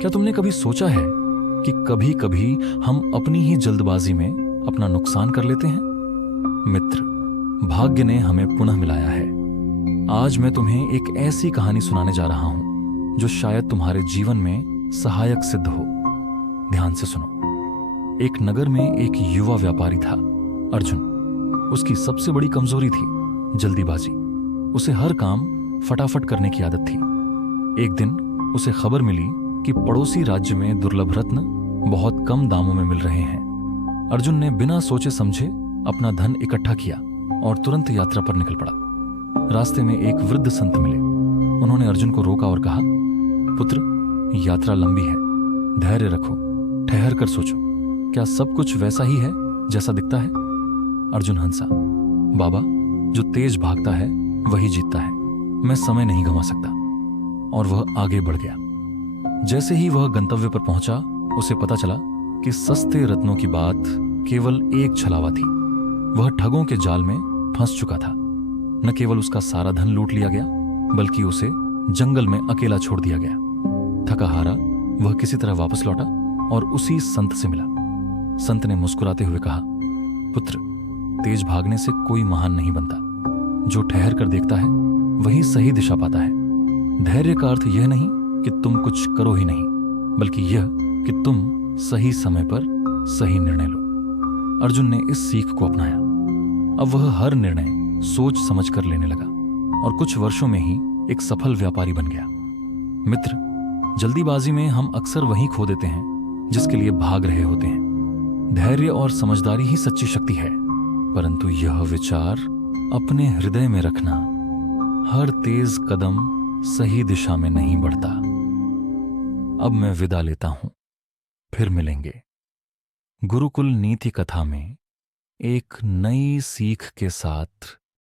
क्या तुमने कभी सोचा है कि कभी कभी हम अपनी ही जल्दबाजी में अपना नुकसान कर लेते हैं? मित्र, भाग्य ने हमें पुनः मिलाया है। आज मैं तुम्हें एक ऐसी कहानी सुनाने जा रहा हूं जो शायद तुम्हारे जीवन में सहायक सिद्ध हो। ध्यान से सुनो। एक नगर में एक युवा व्यापारी था, अर्जुन। उसकी सबसे बड़ी कमजोरी थी जल्दीबाजी। उसे हर काम फटाफट करने की आदत थी। एक दिन उसे खबर मिली कि पड़ोसी राज्य में दुर्लभ रत्न बहुत कम दामों में मिल रहे हैं। अर्जुन ने बिना सोचे समझे अपना धन इकट्ठा किया और तुरंत यात्रा पर निकल पड़ा। रास्ते में एक वृद्ध संत मिले। उन्होंने अर्जुन को रोका और कहा, पुत्र, यात्रा लंबी है, धैर्य रखो, ठहर कर सोचो, क्या सब कुछ वैसा ही है जैसा दिखता है? अर्जुन हंसा, बाबा, जो तेज भागता है वही जीतता है, मैं समय नहीं गंवा सकता। और वह आगे बढ़ गया। जैसे ही वह गंतव्य पर पहुंचा, उसे पता चला कि सस्ते रत्नों की बात केवल एक छलावा थी। वह ठगों के जाल में फंस चुका था। न केवल उसका सारा धन लूट लिया गया, बल्कि उसे जंगल में अकेला छोड़ दिया गया। थका हारा वह किसी तरह वापस लौटा और उसी संत से मिला। संत ने मुस्कुराते हुए कहा, पुत्र, तेज भागने से कोई महान नहीं बनता। जो ठहर कर देखता है वही सही दिशा पाता है। धैर्य का अर्थ यह नहीं कि तुम कुछ करो ही नहीं, बल्कि यह कि तुम सही समय पर सही निर्णय लो। अर्जुन ने इस सीख को अपनाया। अब वह हर निर्णय सोच समझ कर लेने लगा और कुछ वर्षों में ही एक सफल व्यापारी बन गया। मित्र, जल्दीबाजी में हम अक्सर वही खो देते हैं जिसके लिए भाग रहे होते हैं। धैर्य और समझदारी ही सच्ची शक्ति है, परंतु यह विचार अपने हृदय में रखना, हर तेज कदम सही दिशा में नहीं बढ़ता। अब मैं विदा लेता हूं, फिर मिलेंगे गुरुकुल नीति कथा में एक नई सीख के साथ।